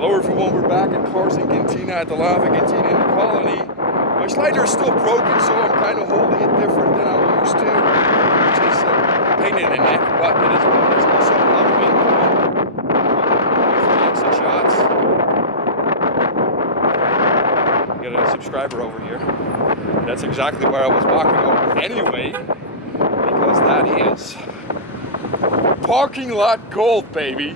Hello everyone, we're back at Cars in Cantina at the Lava Cantina in the Colony. My slider is still broken, so I'm kind of holding it different than I'm used to, which is a pain in the neck, but it is what it is. Also, another incoming exit shots. Got a subscriber over here. That's exactly where I was walking over anyway, because that is parking lot gold, baby.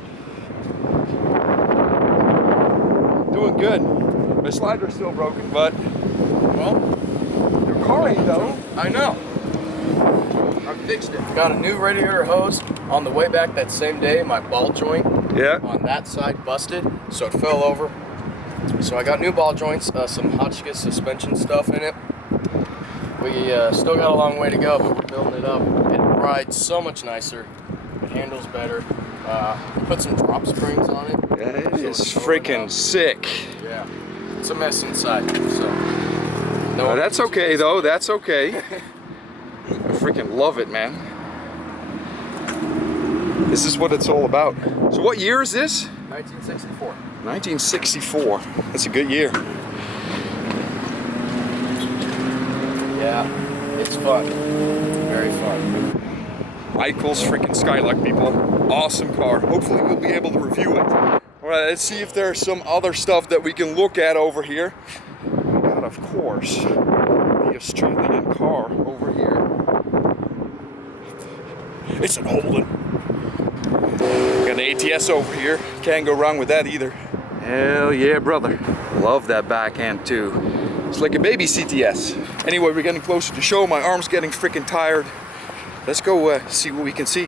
Doing good. My slider's still broken, but well, your car ain't though. I know. I fixed it. Got a new radiator hose. On the way back that same day, my ball joint on that side busted, so it fell over. So I got new ball joints, some Hotchkiss suspension stuff in it. We still got a long way to go, but we're building it up. It rides so much nicer. It handles better. Put some drop springs on it. Yeah, it is freaking sick. Yeah, it's a mess inside, so. No, that's okay though, that's okay. I freaking love it, man. This is what it's all about. So what year is this? 1964. 1964. That's a good year. Yeah, it's fun. Very fun. Michael's freaking Skylark, people. Awesome car. Hopefully we'll be able to review it. Alright, let's see if there's some other stuff that we can look at over here. We got, of course, the Australian car over here. It's an Holden. We got an ATS over here. Can't go wrong with that either. Hell yeah, brother. Love that backhand too. It's like a baby CTS. Anyway, we're getting closer to show. My arm's getting freaking tired. Let's go see what we can see.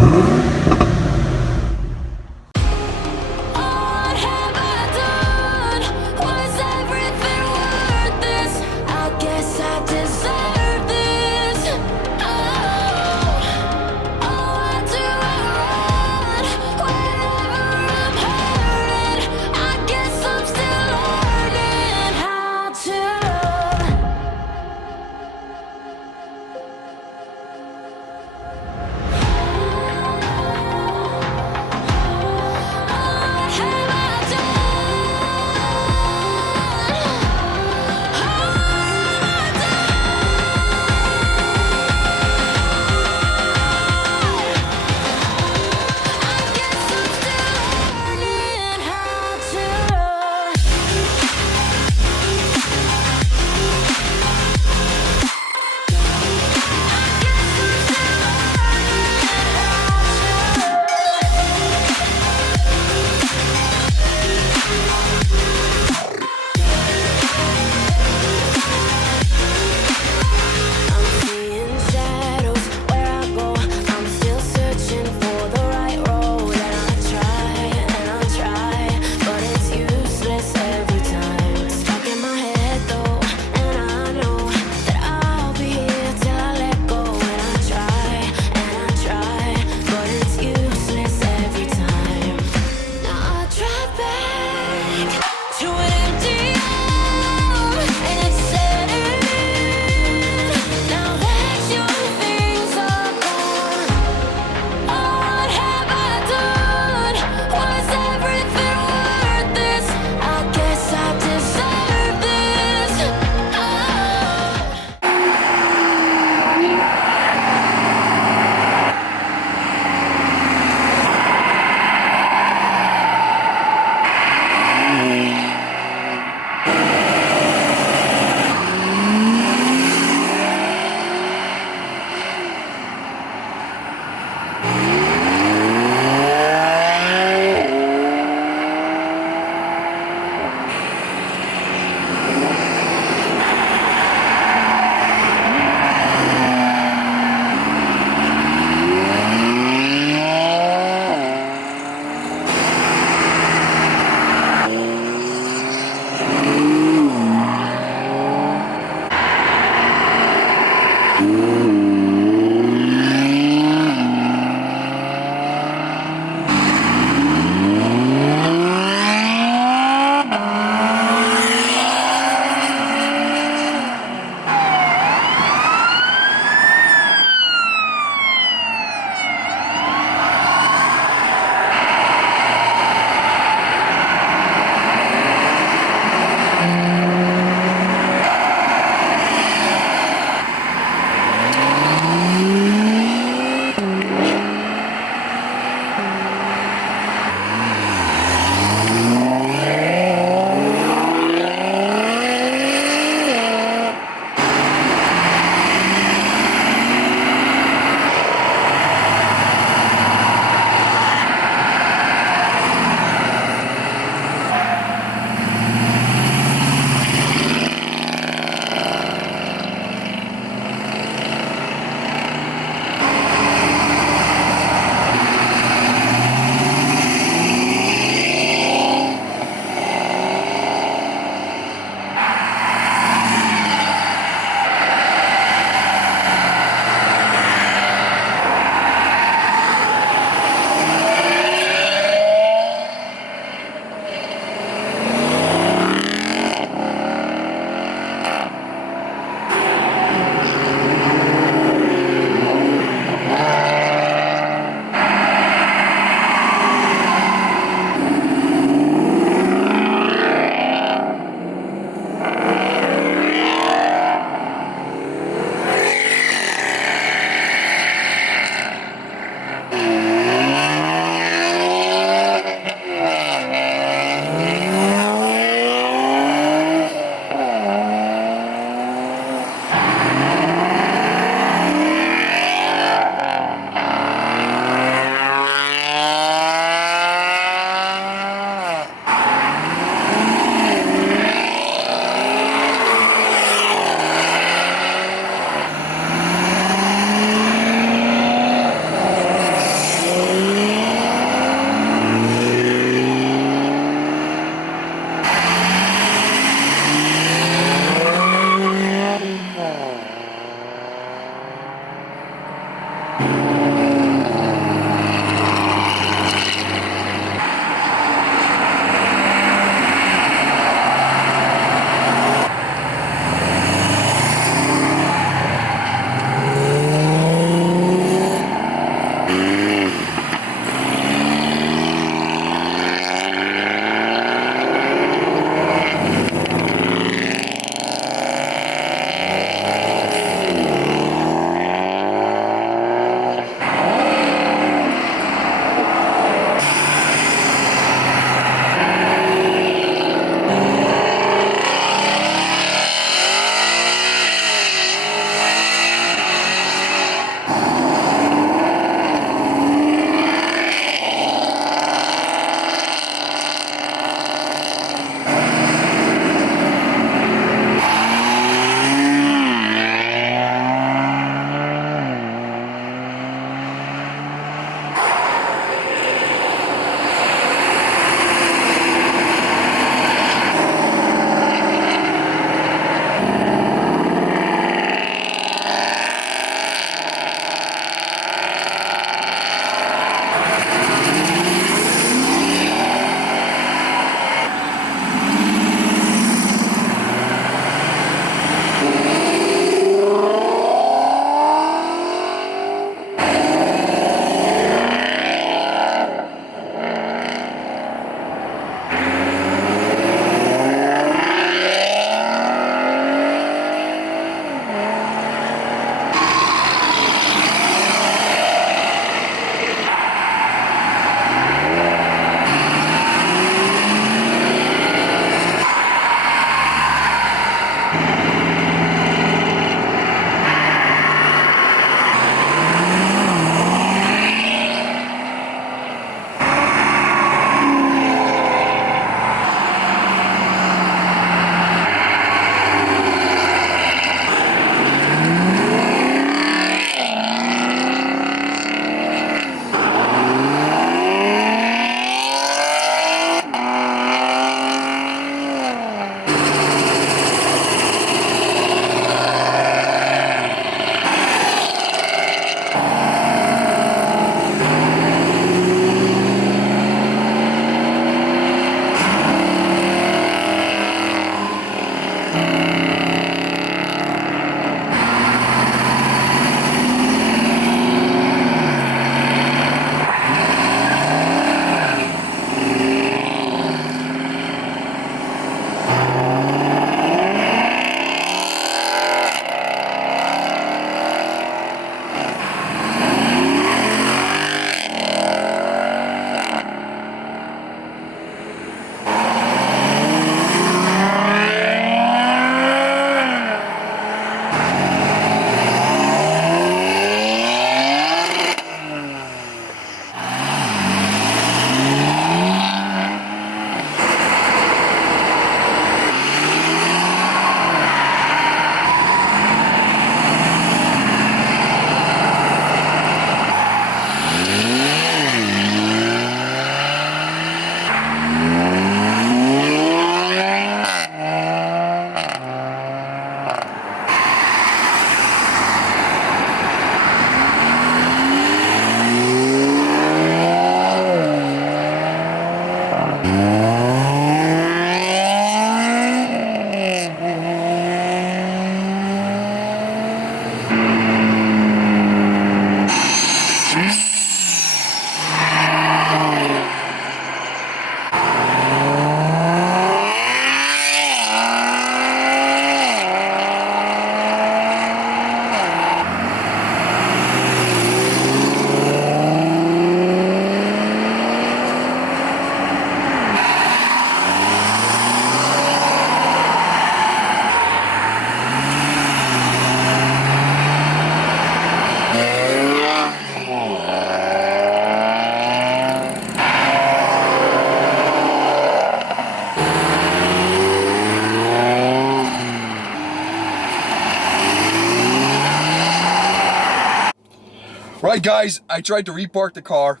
Right, guys, I tried to repark the car.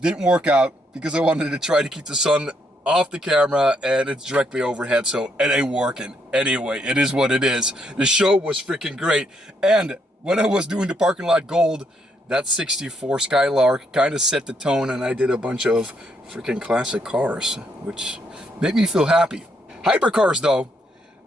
Didn't work out because I wanted to try to keep the sun off the camera and it's directly overhead, so it ain't working. Anyway, it is what it is. The show was freaking great. And when I was doing the parking lot gold, that 64 Skylark kind of set the tone, and I did a bunch of freaking classic cars, which made me feel happy. Hypercars, though,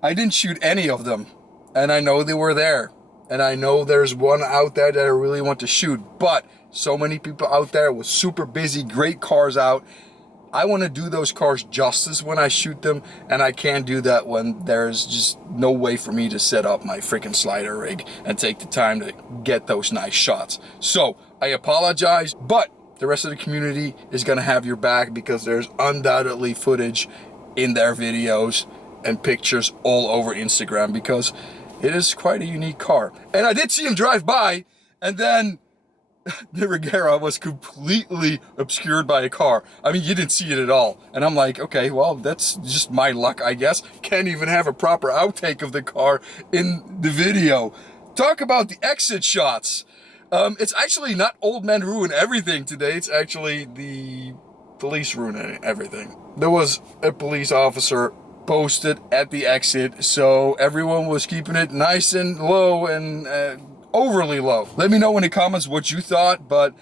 I didn't shoot any of them, and I know they were there. And I know there's one out there that I really want to shoot, but so many people out there with super busy, great cars out. I want to do those cars justice when I shoot them, and I can't do that when there's just no way for me to set up my freaking slider rig and take the time to get those nice shots. So I apologize, but the rest of the community is going to have your back because there's undoubtedly footage in their videos and pictures all over Instagram because it is quite a unique car. And I did see him drive by, and then the Regera was completely obscured by a car. I mean, you didn't see it at all. And I'm like, okay, well, that's just my luck, I guess. Can't even have a proper outtake of the car in the video. Talk about the exit shots. It's actually not Old Man Ruin Everything today. It's actually the police ruining everything. There was a police officer posted at the exit, so everyone was keeping it nice and low and overly low. Let me know in the comments what you thought, but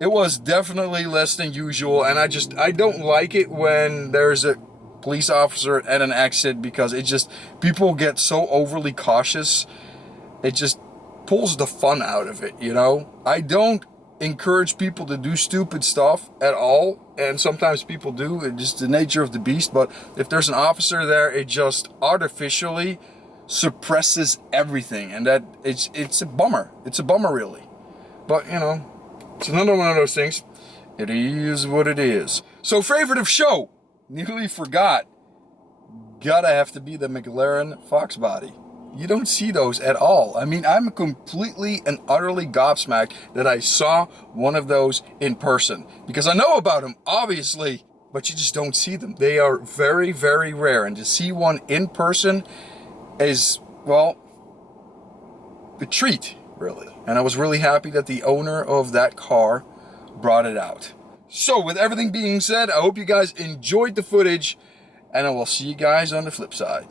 it was definitely less than usual, and I don't like it when there's a police officer at an exit because it just, people get so overly cautious. It just pulls the fun out of it, you know? I don't encourage people to do stupid stuff at all, and sometimes people do. It's just the nature of the beast. But if there's an officer there, it just artificially suppresses everything, and that it's a bummer. It's a bummer, really. But you know, it's another one of those things. It is what it is. So, favorite of show, nearly forgot, gotta have to be the McLaren Fox body. You don't see those at all. I mean, I'm completely and utterly gobsmacked that I saw one of those in person. Because I know about them, obviously, but you just don't see them. They are very, very rare. And to see one in person is, well, a treat, really. And I was really happy that the owner of that car brought it out. So, with everything being said, I hope you guys enjoyed the footage, and I will see you guys on the flip side.